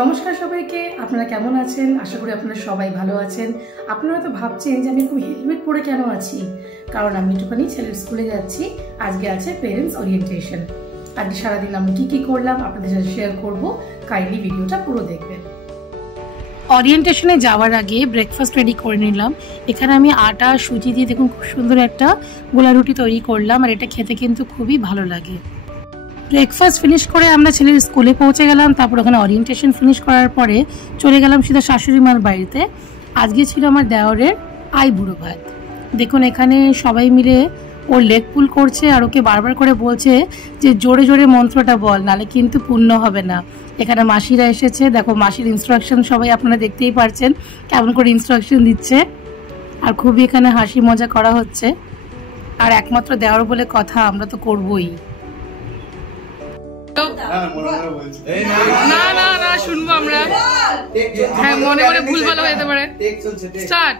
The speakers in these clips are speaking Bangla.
নমস্কার সবাইকে, আপনারা কেমন আছেন? আশা করি আপনারা সবাই ভালো আছেন। আপনারা তো ভাবছেন যে আমি খুব হেলমেট পরে কেন আছি, কারণ আমি একটুখানি ছেলের স্কুলে যাচ্ছি। আজকে আছে পেরেন্টস ওরিয়েন্টেশন। আজকে সারাদিন আমি কি করলাম আপনাদের সাথে শেয়ার করব। কাইন্ডলি ভিডিওটা পুরো দেখবেন। ওরিয়েন্টেশনে যাওয়ার আগে ব্রেকফাস্ট রেডি করে নিলাম। এখানে আমি আটা সুজি দিয়ে দেখুন খুব সুন্দর একটা গোলা রুটি তৈরি করলাম, আর এটা খেতে কিন্তু খুবই ভালো লাগে। ব্রেকফাস্ট ফিনিশ করে আমরা ছেলের স্কুলে পৌঁছে গেলাম। তারপর ওখানে ওরিয়েন্টেশন ফিনিশ করার পরে চলে গেলাম সিধা শাশুড়ি মার বাড়িতে। আজকে ছিল আমার দেওরের আইবুড়ো ভাত। দেখুন এখানে সবাই মিলে ওর লেগ পুল করছে, আর ওকে বারবার করে বলছে যে জোরে জোরে মন্ত্রটা বল, নালে কিন্তু পূর্ণ হবে না। এখানে মাসিরা এসেছে, দেখো মাসির ইনস্ট্রাকশন সবাই আপনারা দেখতেই পারছেন কেমন করে ইনস্ট্রাকশন দিচ্ছে, আর খুবই এখানে হাসি মজা করা হচ্ছে। আর একমাত্র দেওর বলে কথা, আমরা তো করবই। না না না শুনবো আমরা। হ্যাঁ, মনে মনে ভুল ভালো হতে পারে। স্টার্ট।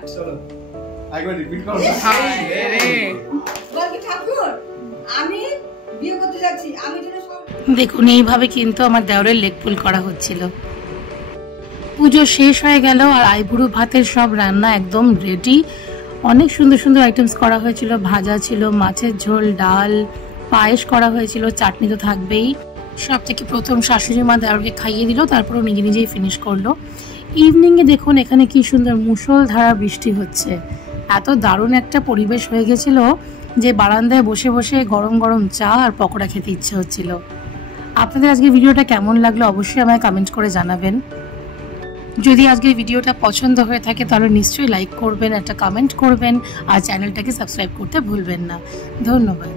একবার রিপিট করো। হায় রে বলকি ঠাকুর, আমি বিয়ে করতে যাচ্ছি। আমি যেন দেখুন এইভাবে কিন্তু আমার দেওরের লেগ পুল করা হচ্ছিল। পুজো শেষ হয়ে গেল, আর আইবুড়ো ভাতের সব রান্না একদম রেডি। অনেক সুন্দর সুন্দর আইটেমস করা হয়েছিল। ভাজা ছিল, মাছের ঝোল, ডাল, পায়েস করা হয়েছিল, চাটনি তো থাকবেই। সব থেকে প্রথম শাশুড়ি মা দেওরকে খাইয়ে দিল, তারপর ও নিজে নিজেই ফিনিশ করলো। ইভিনিংয়ে দেখুন এখানে কি সুন্দর মুষলধারা বৃষ্টি হচ্ছে। এত দারুণ একটা পরিবেশ হয়ে গেছিল যে বারান্দায় বসে বসে গরম গরম চা আর পকোড়া খেতে ইচ্ছে হচ্ছিল। আপনাদের আজকের ভিডিওটা কেমন লাগলো অবশ্যই আমায় কমেন্ট করে জানাবেন। যদি আজকের ভিডিওটা পছন্দ হয়ে থাকে তাহলে নিশ্চয়ই লাইক করবেন, একটা কমেন্ট করবেন, আর চ্যানেলটাকে সাবস্ক্রাইব করতে ভুলবেন না। ধন্যবাদ।